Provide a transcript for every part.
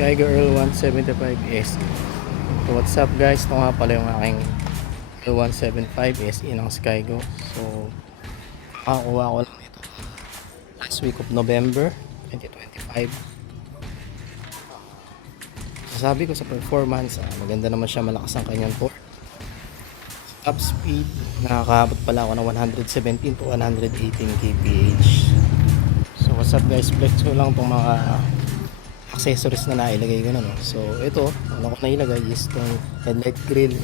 Skygo Earl 175 SE. So what's up guys, ito nga pala yung aking Earl 175 SE ng Skygo. So makakuha ko lang ito last week of November 2025. Sabi ko sa performance, maganda naman siya, malakas ang kanyang torque. Top speed, nakakaabot pala ako ng 117 to 118 kph. So what's up guys, flex ko lang itong mga accessories na nailagay ko na, no? So ito, ano ko nailagay is itong headlight grill.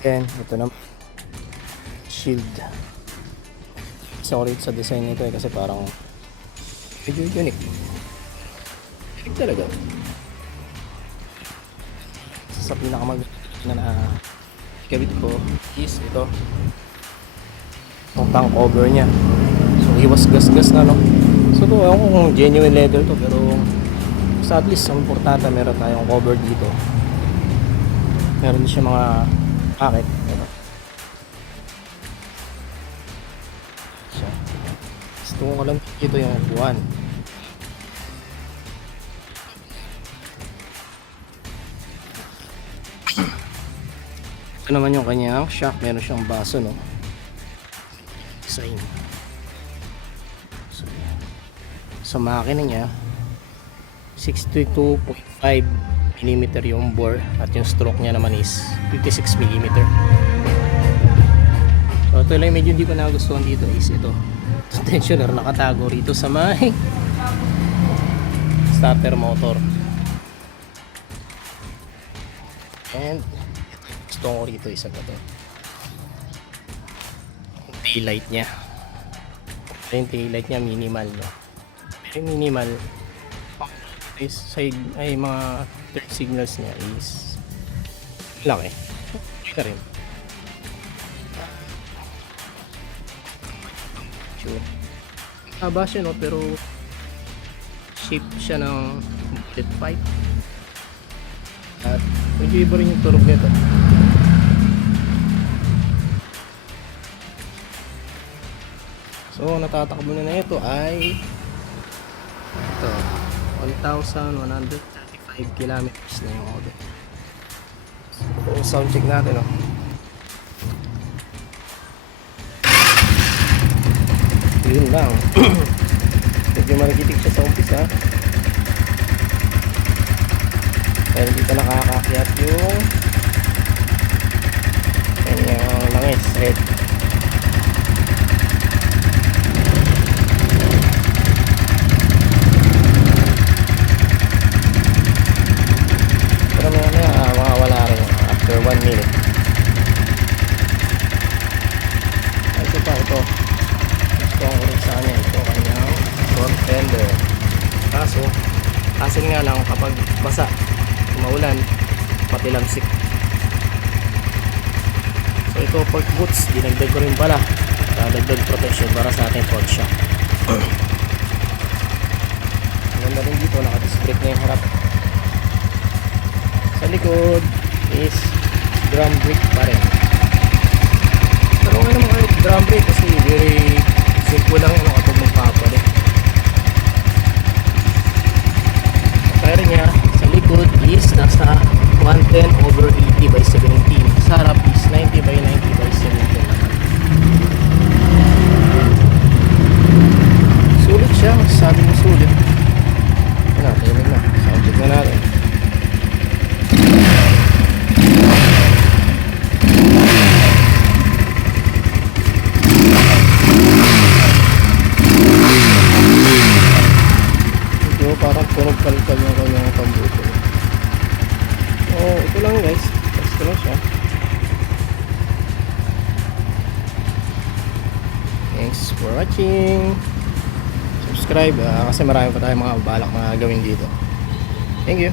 Again, ito naman shield. Sorry sa design nito kasi parang medyo unique. Unique talaga. Sa pinakamag na kabit ko is ito, itong tank cover nya. So iwas gas-gas na, no? So ito, ako kung genuine leather to, pero sa at least ang importante meron tayong cover dito. Meron din siya mga pocket. Ito siya. Gusto ko lang dito yung upuan. Ito naman yung kanyang shock, meron siyang baso, no? Design. So, sa makina niya 62.5 mm yung bore at yung stroke niya naman is 56 mm. So ito lang medyo hindi ko nagustuhan dito is ito, tensioner nakatago rito sa may starter motor. And gusto ko rito isa pa to, taillight nya. Yung taillight nya minimal, no? Very minimal. Is side ay mga turn signals nya is laki. Okay na rin. Sure. Haba siya, no? Pero shape siya ng bullet pipe. At medyo iba rin yung turog nito. So natatakbo na ito ay ito 1,135 kilometers na yung order. So sound check natin, no? Yun lang. Medyo marigitig siya sa umpisa, pero dito nakakakyat yung kanyang langis head. Pero mawawala rin after 1 minute. Ito pa, ito gusto ko rin sa kanya, ito kanyang front fender. Kaso nga lang kapag basa, maulan, pati lamsik. So ito pork boots, dinagdag ko rin pala, dagdag protection para sa ating front shock. Maganda rin dito, naka-disc brake na yung harap. Sa likod is drum brake pa rin. Pero okay naman kahit drum brake kasi very simple lang yung kapag magpapalit. Ang tire niya sa likod is nasa 110/80 by 17. Sa harap is 90 by 90 by 17 naman. Sulit siya, sabi mo sulit. Ano, tingnan na, sound check na natin. Parang punog kalkal yung kanyang pambuto. So ito lang guys, test ko lang siya. Thanks for watching. Subscribe kasi marami pa tayong mga balak na gawin dito. Thank you.